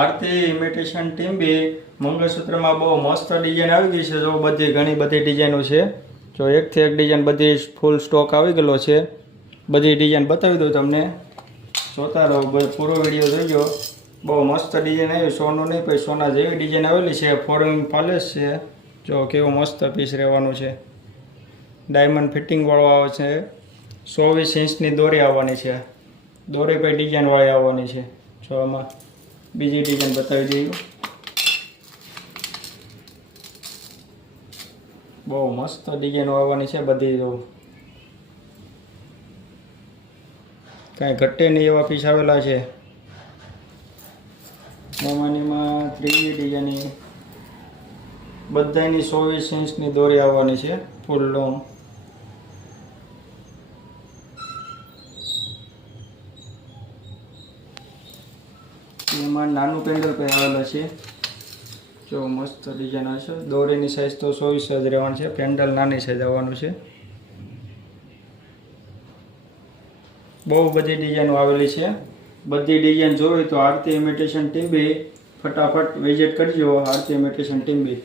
આરતી imitation ટીમ્બી મંગળસૂત્રમાં બહુ મસ્ત design આવી ગઈ છે. જો ઘણી બધી ડિઝાઇનો છે. જો એકથી એક ડિઝાઇન બધી ફૂલ સ્ટોક આવી ગયેલો છે. બધી ડિઝાઇન બતાવી દઉં તમને, જોતા રહો, પૂરો વિડીયો જોઈજો. બહુ મસ્ત ડિઝાઇન આવી, સોનું નહીં પણ સોના જેવી ડિઝાઇન આવેલી છે. ફોરેન પાલેસ છે. જો કેવો મસ્ત પીસ રહેવાનું છે. ડાયમંડ ફિટિંગવાળો આવે છે. 24 ઇંચની દોરી આવવાની છે. દોરી પર ડિઝાઇનવાળી આવવાની છે. જો આમાં બીજી ડિઝાઇન બતાવી દઈએ. બહુ મસ્ત ડિઝાઇનો આવવાની છે બધી. જો કાંઈ ઘટે નહીં એવા પીસ આવેલા છે. એમાં ત્રીજી ડિઝાઇન બધાની 24 ઇંચની દોરી આવવાની છે, ફૂલ લોંગ. એમાં નાનું પેન્ડલ પણ આવેલા છે. જો મસ્ત ડિઝાઇન આવશે. દોરીની સાઇઝ તો 24 જ રહેવાની છે. પેન્ડલ નાની સાઇઝ આવવાનું છે. બહુ બધી ડિઝાઇનો આવેલી છે. બધી ડિઝાઇન જોવી તો આરતી ઇમિટેશન ટીમ્બી ફટાફટ વિઝિટ કરજો. આરતી ઇમિટેશન ટીમ્બી.